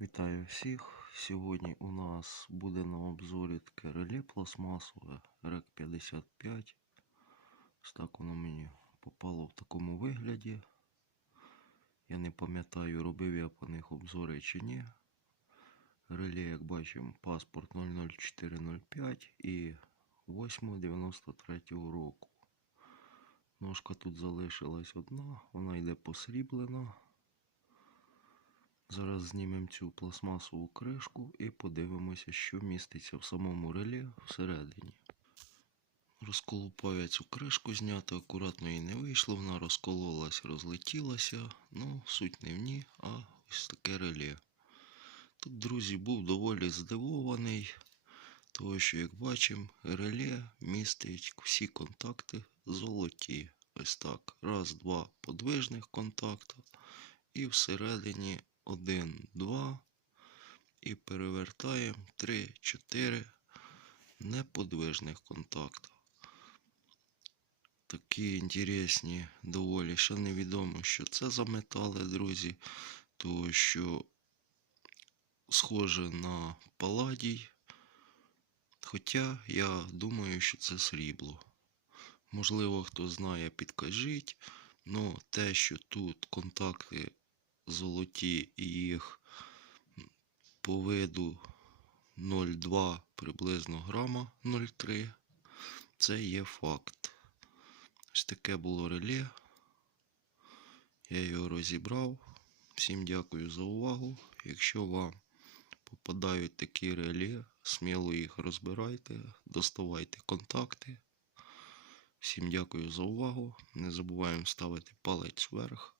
Вітаю всіх. Сьогодні у нас буде на обзорі таке реле пластмасове REC 55. Ось так воно мені попало в такому вигляді. Я не пам'ятаю, робив я по них обзори чи ні. Реле, як бачимо, паспорт 00405 і 893 року. Ножка тут залишилась одна, вона йде посріблена. Зараз знімемо цю пластмасову кришку і подивимося, що міститься в самому реле всередині. Розколупав я цю кришку зняти, акуратно її не вийшло, вона розкололась, розлетілася. Ну, суть не в ній, а ось таке реле. Тут, друзі, був доволі здивований, тому що, як бачимо, реле містить всі контакти золоті. Ось так. Раз, два подвижних контакта. І всередині 1, 2. І перевертаємо 3, 4 неподвижних контакта. Такі інтересні доволі. Ще невідомо, що це за метали, друзі. Тому що схоже на паладій. Хоча я думаю, що це срібло. Можливо, хто знає, підкажіть. Ну, те, що тут контакти золоті і їх по виду 0,2 приблизно грама 0,3, це є факт. Ось таке було реле. Я його розібрав. Всім дякую за увагу. Якщо вам попадають такі реле, сміло їх розбирайте, доставайте контакти. Всім дякую за увагу. Не забуваємо ставити палець вверх.